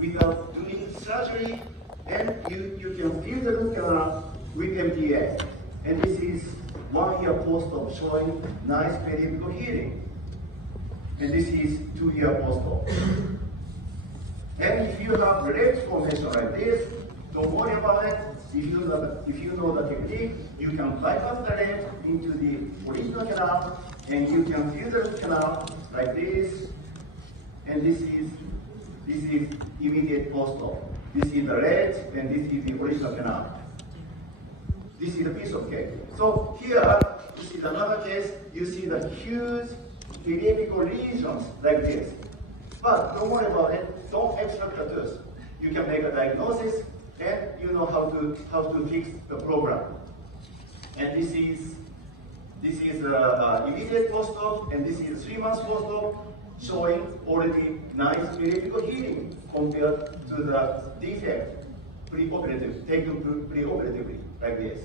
without doing surgery, and you can fill the root canal with MTA. And this is 1 year post-op showing nice periodical healing. And this is 2 year post-op. And if you have red formation like this, don't worry about it. If you know the technique, you can bypass the red into the original canal, and you can fill the root canal like this. And this is immediate post-op. This is the red, and this is the original canal. This is a piece of cake. So here, this is another case. You see the huge periodical lesions like this. But don't worry about it. Don't extract the tooth. You can make a diagnosis, and you know how to fix the problem. And this is immediate post-op, and this is 3 months post-op, showing already nice periodical healing compared to the defect pre-operative, taken pre-operatively like this.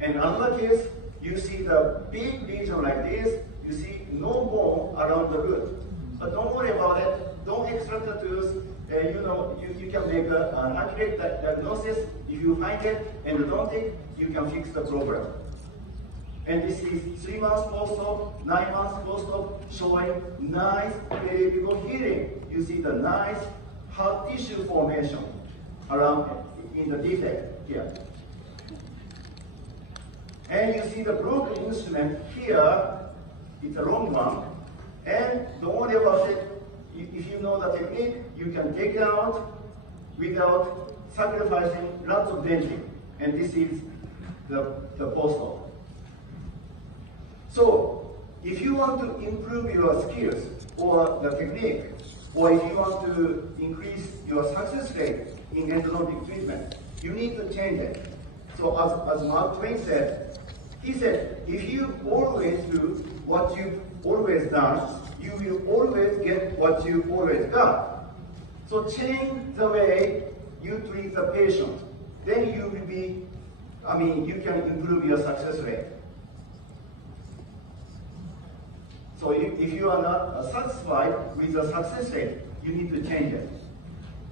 And another case, you see the big lesion like this. You see no bone around the root. But don't worry about it. Don't extract the tooth. You can make an accurate diagnosis. If you find it endodontic, you can fix the problem. And this is 3 months post-op, 9 months post-op, showing nice periodical healing. You see the nice hard tissue formation around in the defect here. And you see the broken instrument here. It's a long one. And don't worry about it. If you know the technique, you can take it out without sacrificing lots of denting. And this is the post-op. So, if you want to improve your skills or the technique, or if you want to increase your success rate in endodontic treatment, you need to change it. So as Mark Twain said, he said, if you always do what you've always done, you will always get what you've always got. So change the way you treat the patient. Then you will be, you can improve your success rate. So if you are not satisfied with the success rate, you need to change it.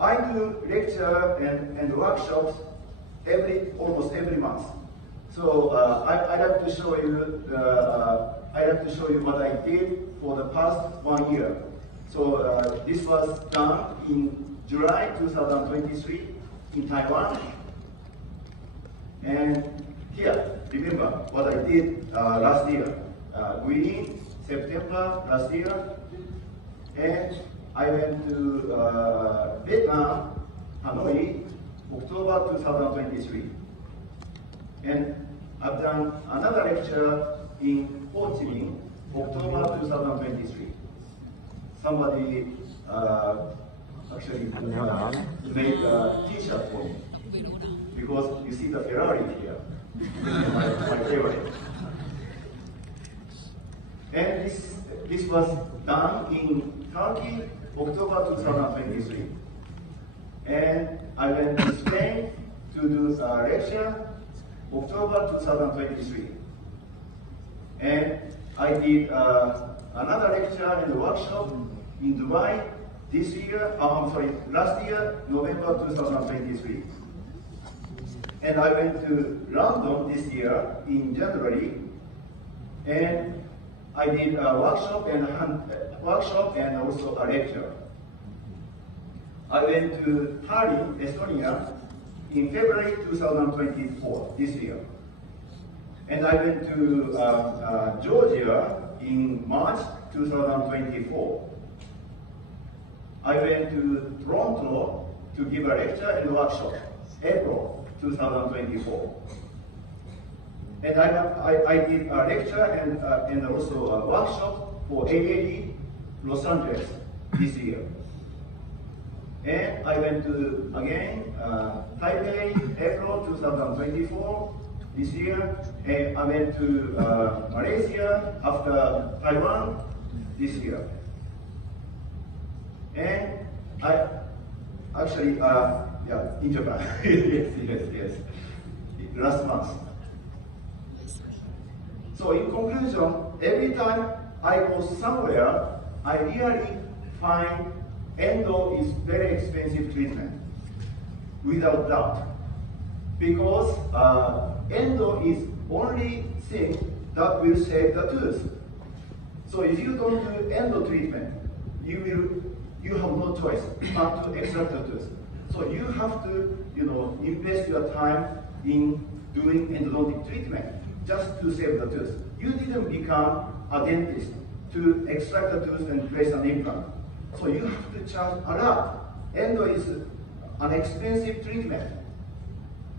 I do lecture and workshops almost every month. So I'd like to show you what I did for the past 1 year. So this was done in July 2023 in Taiwan. And here, remember what I did last year. Green, September last year, and I went to Vietnam, Hanoi, October 2023. And I've done another lecture in Ho Chi Minh, October 2023. Somebody actually made a t-shirt for me, because you see the Ferrari here, my favorite. And this was done in Turkey, October 2023. And I went to Spain to do a lecture, October 2023. And I did another lecture and workshop in Dubai last year, November 2023. And I went to London this year in January, and I did a workshop and also a lecture. I went to Tallinn, Estonia in February 2024, this year. And I went to Georgia in March 2024. I went to Toronto to give a lecture and workshop, April 2024. And I did a lecture and also a workshop for AAD Los Angeles this year. And I went to, again, Taipei, April 2024 this year. And I went to Malaysia after Taiwan this year. And I actually, in Japan, yes, last month. So in conclusion, every time I go somewhere, I really find endo is very expensive treatment, without doubt. Because endo is only thing that will save the tooth. So if you don't do endo treatment, you have no choice but to extract the tooth. So you have to, invest your time in doing endodontic treatment just to save the tooth. You didn't become a dentist to extract the tooth and place an implant. So you have to charge a lot. Endo is an expensive treatment.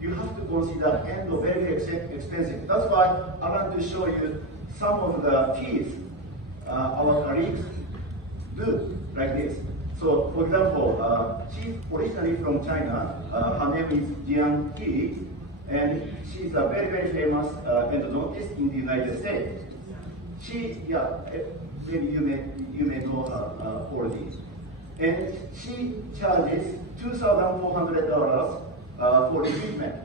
You have to consider endo very expensive. That's why I want to show you some of the teeth our colleagues do like this. So, for example, she's originally from China. Her name is Jian He, and she's a very, very famous endodontist in the United States. Maybe you may know her already. And she charges $2,400 for the treatment.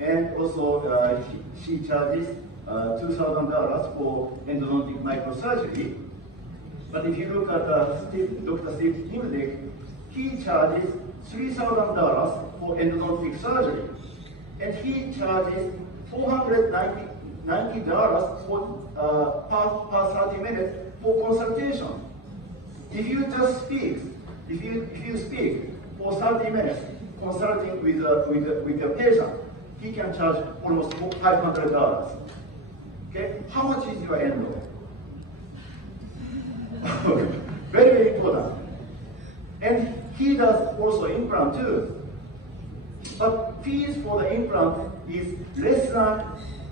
And also, she charges $2,000 for endodontic microsurgery. But if you look at Dr. Steve Himmeldick, he charges $3,000 for endodontic surgery. And he charges $490 for, per 30 minutes for consultation. If you just speak, if you speak for 30 minutes consulting with the patient, he can charge almost $500. Okay, how much is your endo? Very, very important. And he does also implant too. But fees for the implant is less than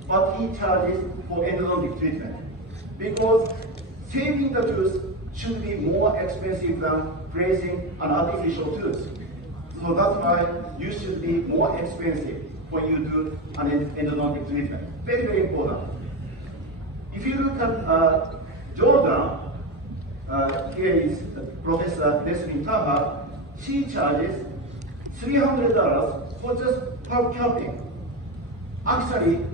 what he charges for endodontic treatment. Because saving the tooth should be more expensive than placing an artificial tooth. So that's why you should be more expensive when you do an endodontic treatment. Very, very important. If you look at Jordan, here is Professor Nesrin Taha, she charges $300 for just pulp capping. Actually,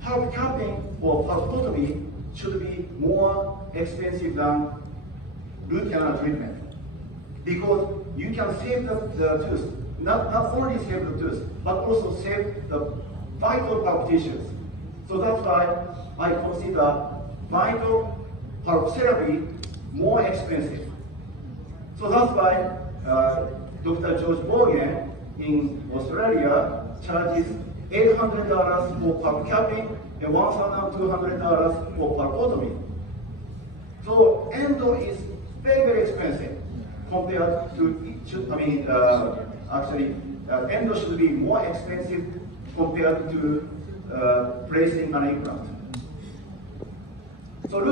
pulp capping or pulpotomy should be more expensive than root canal treatment. Because you can save the tooth, not only save the tooth, but also save the vital pulp tissues. So that's why I consider vital pulp therapy more expensive. So that's why Dr. George Morgan in Australia charges $800 for pulp capping and $1,200 for pulpotomy. So endo is very, very expensive compared to, endo should be more expensive compared to placing an implant.